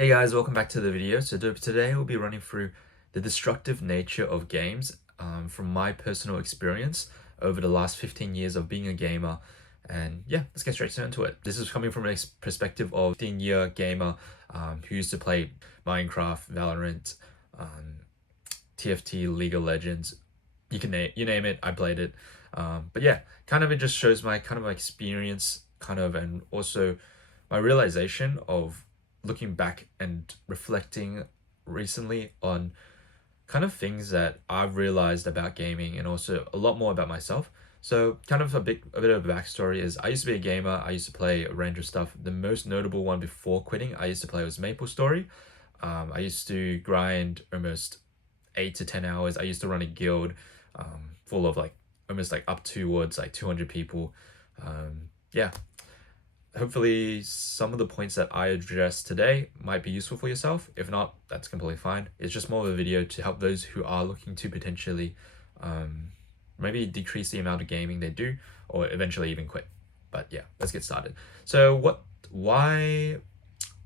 Hey guys, welcome back to the video. Today we'll be running through the destructive nature of games from my personal experience over the last 15 years of being a gamer. And yeah, let's get straight into it. This is coming from an perspective of 15-year gamer who used to play Minecraft, Valorant, um, TFT, League of Legends. You name it, I played it. But yeah, kind of it just shows my kind of my experience, and also my realization of looking back and reflecting recently on kind of things that I've realized about gaming and also a lot more about myself. So kind of a bit of a backstory is I used to be a gamer. I used to play a range of stuff. The most notable one before quitting I used to play was MapleStory. I used to grind almost 8 to 10 hours. I used to run a guild full of like almost like up towards like 200 people. Yeah, hopefully some of the points that I address today might be useful for yourself. If not, that's completely fine. It's just more of a video to help those who are looking to potentially um, maybe decrease the amount of gaming they do or eventually even quit. But yeah, let's get started. So why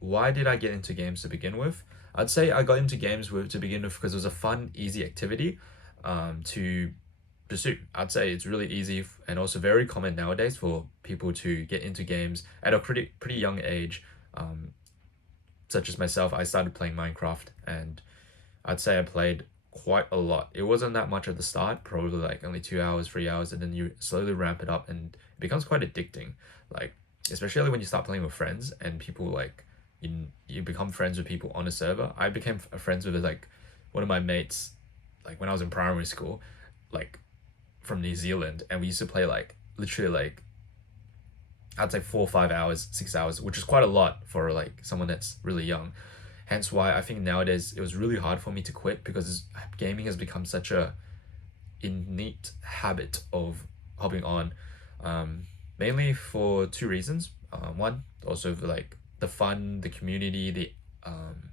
did I get into games to begin with? I'd say I got into games to begin with because it was a fun, easy activity to pursue. I'd say it's really easy and also very common nowadays for people to get into games at a pretty young age. Um, Such as myself, I started playing Minecraft, and I'd say I played quite a lot. It wasn't that much at the start, probably like only 2 hours, 3 hours, and then you slowly ramp it up, and it becomes quite addicting. Like especially when you start playing with friends and people like you become friends with people on a server. I became friends with like one of my mates, like when I was in primary school, like from New Zealand, and we used to play like literally like I'd say 4 or 5 hours, 6 hours, which is quite a lot for like someone that's really young. Hence why I think nowadays it was really hard for me to quit because gaming has become such a innate habit of hopping on, mainly for two reasons. One, also for like the fun, the community, the um,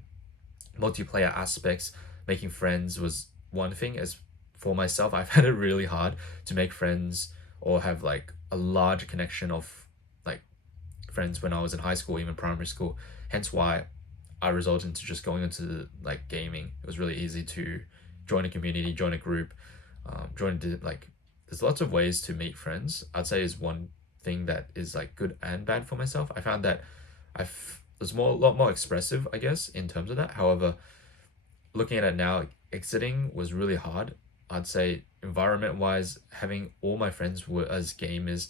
multiplayer aspects, making friends was one thing. As for myself, I've had it really hard to make friends or have like a large connection of like friends when I was in high school, even primary school. Hence why I resorted into just going into like gaming. It was really easy to join a community, join a group, like. There's lots of ways to meet friends. I'd say is one thing that is like good and bad for myself. I found that I was a lot more expressive, I guess, in terms of that. However, looking at it now, exiting was really hard. I'd say environment wise, having all my friends were as gamers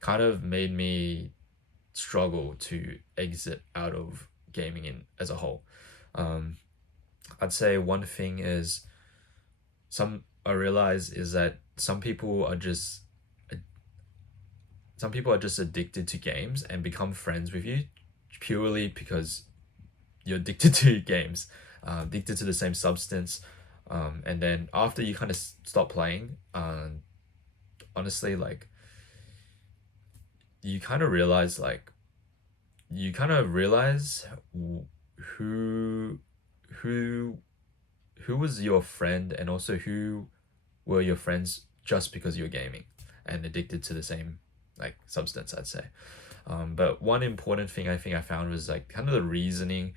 kind of made me struggle to exit out of gaming in as a whole. Um, I'd say one thing is some I realize is that some people are just addicted to games and become friends with you purely because you're addicted to games, addicted to the same substance. And then after you kind of stop playing, honestly, like you kind of realize, like you kind of realize who, who, who was your friend, and also who were your friends just because you were gaming and addicted to the same like substance, I'd say. But one important thing I think I found was like kind of the reasoning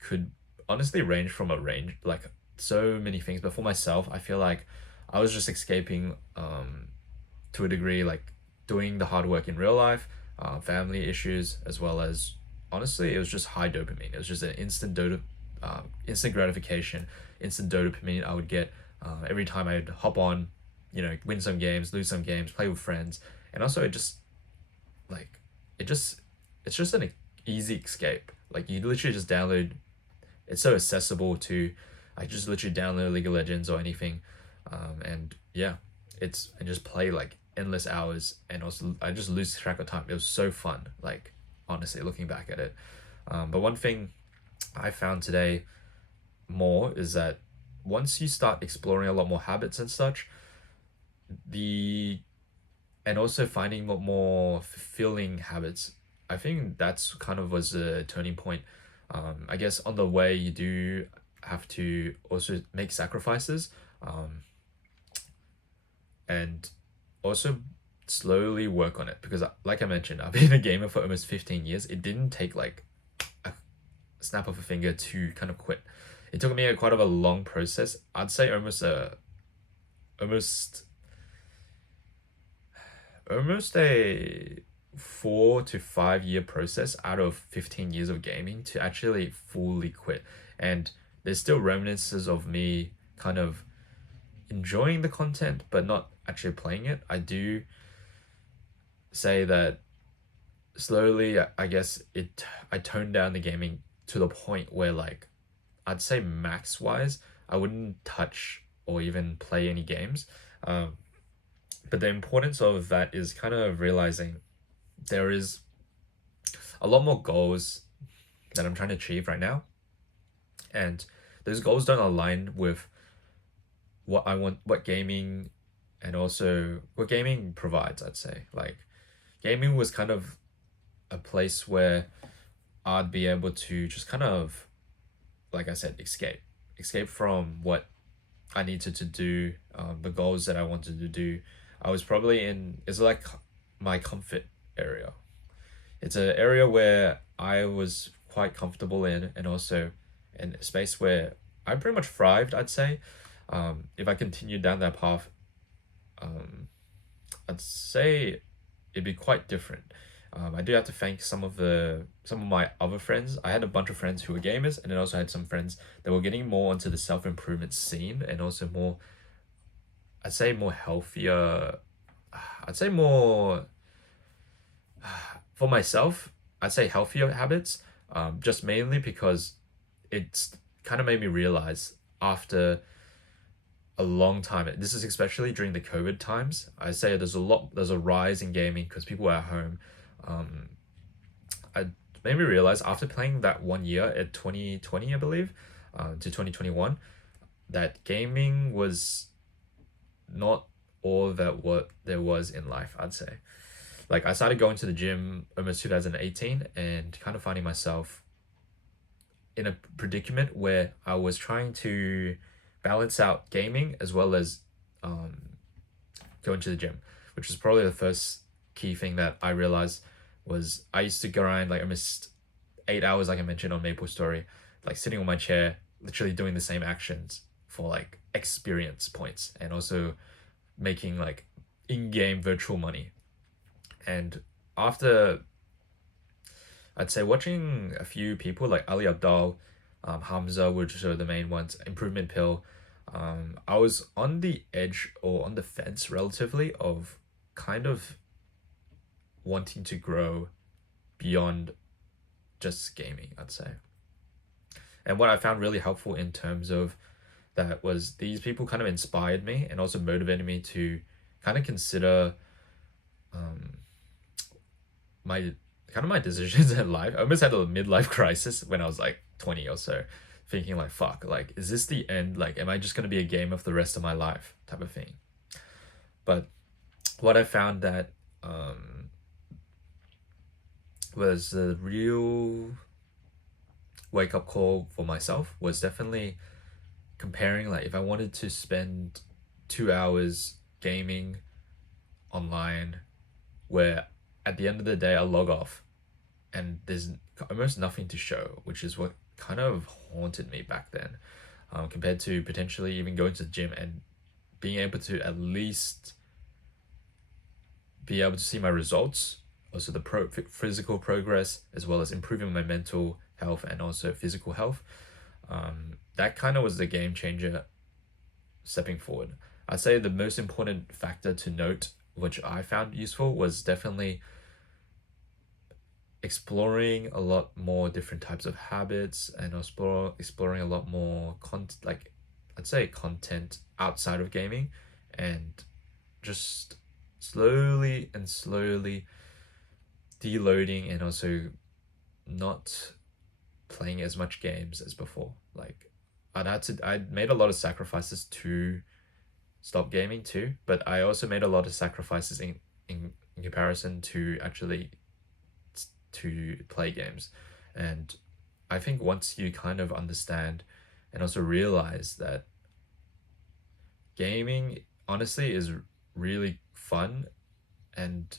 could honestly range from a range like so many things. But for myself, I feel like I was just escaping to a degree, like doing the hard work in real life, family issues, as well as honestly, it was just high dopamine. It was just an instant gratification, instant dopamine I would get every time I'd hop on, win some games, lose some games, play with friends, and also it just like it just it's just an easy escape. Like you literally just download. It's so accessible to. I just literally download League of Legends or anything, and yeah, it's and just play like endless hours, and also I just lose track of time. It was so fun. Like honestly, looking back at it, but one thing I found today more is that once you start exploring a lot more habits and such, the and also finding more fulfilling habits. I think that's kind of was a turning point. I guess on the way you do have to also make sacrifices, um, and also slowly work on it because, like I mentioned, I've been a gamer for almost 15 years. It didn't take like a snap of a finger to kind of quit. It took me quite of a long process. I'd say almost almost a 4 to 5 year process out of 15 years of gaming to actually fully quit. And there's still remnants of me kind of enjoying the content but not actually playing it. I do say that slowly, I guess I toned down the gaming to the point where, like, I'd say max wise, I wouldn't touch or even play any games. Um, but the importance of that is kind of realizing there is a lot more goals that I'm trying to achieve right now, and those goals don't align with what I want, what gaming, and also what gaming provides. I'd say, like, gaming was kind of a place where I'd be able to just kind of, like I said, escape from what I needed to do, the goals that I wanted to do. I was probably in, it's like my comfort area. It's an area where I was quite comfortable in, and also in a space where I pretty much thrived, I'd say. If I continued down that path, um, I'd say it'd be quite different. I do have to thank some of my other friends. I had a bunch of friends who were gamers, and then also had some friends that were getting more into the self improvement scene, and also more, I'd say more healthier. I'd say more for myself. I'd say healthier habits. Just mainly because it's kind of made me realize after a long time. This is especially during the COVID times. I say there's a rise in gaming because people are at home. Um, I made me realize after playing that 1 year at 2020, I believe, to 2021, that gaming was not all that what there was in life, I'd say. Like, I started going to the gym almost 2018 and kind of finding myself in a predicament where I was trying to balance out gaming as well as um, going to the gym, which was probably the first key thing that I realized was I used to grind like almost 8 hours, like I mentioned on Maple Story, like sitting on my chair, literally doing the same actions for like experience points and also making like in-game virtual money. And after, I'd say, watching a few people like Ali Abdal, Hamza, which are the main ones, Improvement Pill, I was on the edge or on the fence relatively of kind of wanting to grow beyond just gaming, I'd say. And what I found really helpful in terms of that was these people kind of inspired me and also motivated me to kind of consider um, my my decisions in life. I almost had a midlife crisis when I was like 20 or so, thinking like, fuck, like, is this the end? Like, am I just gonna be a gamer for the rest of my life type of thing? But what I found that was the real wake up call for myself was definitely comparing, like, if I wanted to spend 2 hours gaming online where at the end of the day I log off and there's almost nothing to show, which is what kind of haunted me back then, compared to potentially even going to the gym and being able to at least be able to see my results, also the physical progress, as well as improving my mental health and also physical health. That kind of was the game changer stepping forward. I'd say the most important factor to note, which I found useful, was definitely exploring a lot more different types of habits and exploring a lot more like, I'd say, content outside of gaming, and just slowly and slowly deloading and also not playing as much games as before. Like, I made a lot of sacrifices to stop gaming too, but I also made a lot of sacrifices in comparison to actually to play games. And I think once you kind of understand and also realize that gaming honestly is really fun and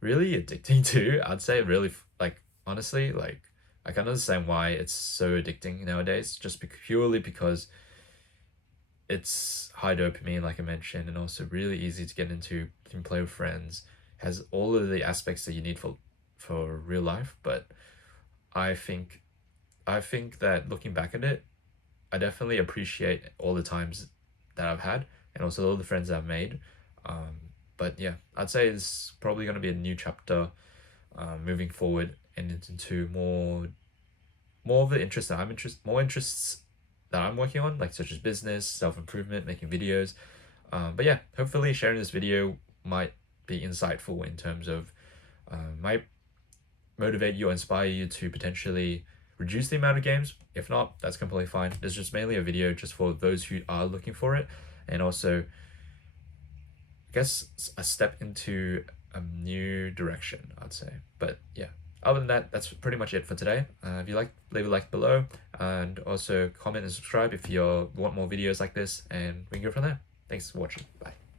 really addicting too, I'd say, really, like, honestly, like, I can understand why it's so addicting nowadays, just purely because it's high dopamine, like I mentioned, and also really easy to get into. You can play with friends, has all of the aspects that you need for real life. But I think I think that looking back at it, I definitely appreciate all the times that I've had and also all the friends I've made. Um, but yeah, I'd say it's probably going to be a new chapter moving forward and into more of the interests that more interests that I'm working on, like such as business, self improvement, making videos. But yeah, hopefully sharing this video might be insightful in terms of might motivate you or inspire you to potentially reduce the amount of games. If not, that's completely fine. It's just mainly a video just for those who are looking for it, and also, I guess, a step into a new direction, I'd say. But yeah, other than that, that's pretty much it for today. If you like, leave a like below, and also comment and subscribe if you want more videos like this, and we can go from there. Thanks for watching. Bye.